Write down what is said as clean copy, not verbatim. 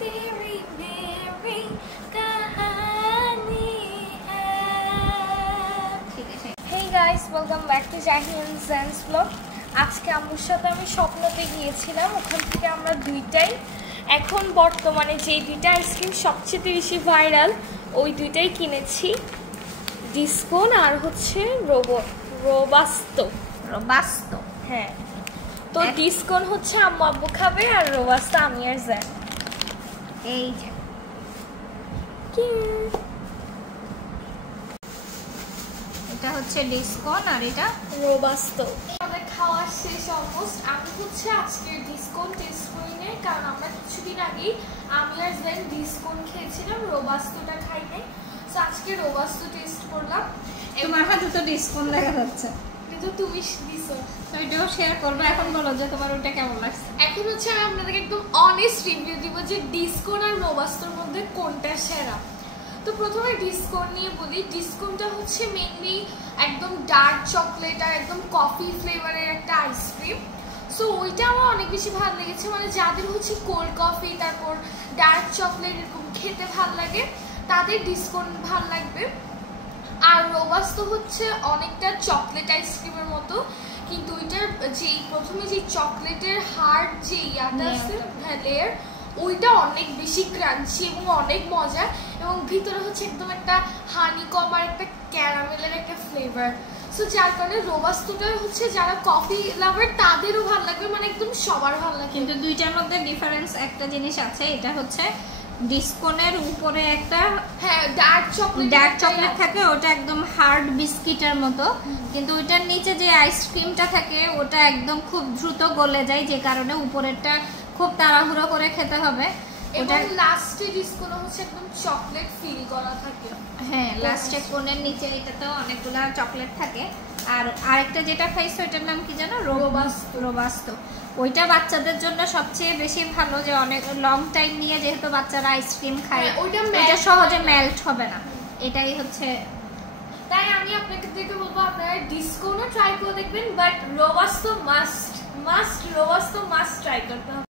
तेरी मेरी कहानी है। Hey guys, welcome back to Jahian Zen's vlog. আজকে আম্মুর সাথে আমি স্বপ্নতে গিয়েছিলাম, ওখান থেকে আমরা দুইটাই এখন বর্তমানে যে দুইটা আইসক্রিম সবচেয়ে বেশি ভাইরাল ওই দুইটাই কিনেছি, ডিসকন আর হচ্ছে রোবাস্তো। হ্যাঁ, তো ডিসকন হচ্ছে আম্মু আব্বু খাবে আর রোবাস্তো আমি আর জ্যান। এই যে এটা হচ্ছে ডিসকন আর এটা রোবাস্তো। আমাদের খাওয়া শেষ অলমোস্ট। আমি হচ্ছে আজকের ডিসকন টেস্ট করি নাই, কারণ আমরা কিছুদিন আগে আমি আর জ্যান ডিসকন খেয়েছিলাম, রোবাস্টোটা খাই নাই। তো আজকে রোবাস্তো টেস্ট করলাম। তোমার হাতে তো ডিসকন দেখা যাচ্ছে, কিন্তু তুমি দিছো, তো এটাও শেয়ার করবে। এখন বলো যে তোমার ওটা কেমন লাগছে। এখন হচ্ছে আমি আপনাদেরকে একদম অনেস্ট রিভিউ দিব যে ডিসকন আর রোবাস্টোর মধ্যে কোনটা সেরা। তো প্রথমে ডিসকন নিয়ে বলি। ডিসকনটা হচ্ছে মেইনলি একদম ডার্ক চকলেট আর একদম কফি ফ্লেভারের একটা আইসক্রিম। সো ওইটা আমার অনেক বেশি ভালো লেগেছে, মানে যাদের হচ্ছে কোল্ড কফি তারপর ডার্ক চকলেট এরকম খেতে ভালো লাগে তাদের ডিসকন ভালো লাগবে। আর রোবাস্তো হচ্ছে অনেকটা চকলেট আইসক্রিমের মতো, কিন্তু ওইটার যেই প্রথমে যে চকলেটের হার্ড যে ইয়াটা আছে লেয়ার, ওইটা অনেক বেশি ক্রাঞ্চি এবং অনেক মজা, এবং ভিতরে হচ্ছে একদম একটা হানিকম আর একটা ক্যারামেলের একটা ফ্লেভার। সো যার কারণে রোবাস্টোটা হচ্ছে যারা কফি লাভার তাদেরও ভালো লাগবে, মানে একদম সবার ভালো লাগে। কিন্তু দুইটার মধ্যে ডিফারেন্স একটা জিনিস আছে, এটা হচ্ছে ডিসকনের উপরে একটা ডার্ক চকলেট থাকে, ওটা একদম হার্ড বিস্কিটের মতো, কিন্তু ওইটার নিচে যে আইসক্রিমটা থাকে ওটা একদম খুব দ্রুত গলে যায়, যে কারণে উপরেরটা খুব তাড়াহুড়ো করে খেতে হবে। ওটা লাস্টে ডিসকন হচ্ছে একদম চকলেট ফিল করা থাকে। হ্যাঁ, লাস্টে কোণের নিচে এটাতেও অনেকগুলা চকলেট থাকে। আর আরেকটা যেটা খাইছো ওটার নাম কি জানো? রোবাস্তো। ওইটা বাচ্চাদের জন্য সবচেয়ে বেশি ভালো, যে অনেক লং টাইম নিয়ে যেহেতু বাচ্চারা আইসক্রিম খায়, ওইটা সহজে মেল্ট হবে না, এটাই হচ্ছে। তাই আমি আপনাদেরকে বলবো আপনারা ডিসকনও ট্রাই করে দেখবেন, বাট রোবাস্তো মাস্ট ট্রাই করতে হবে।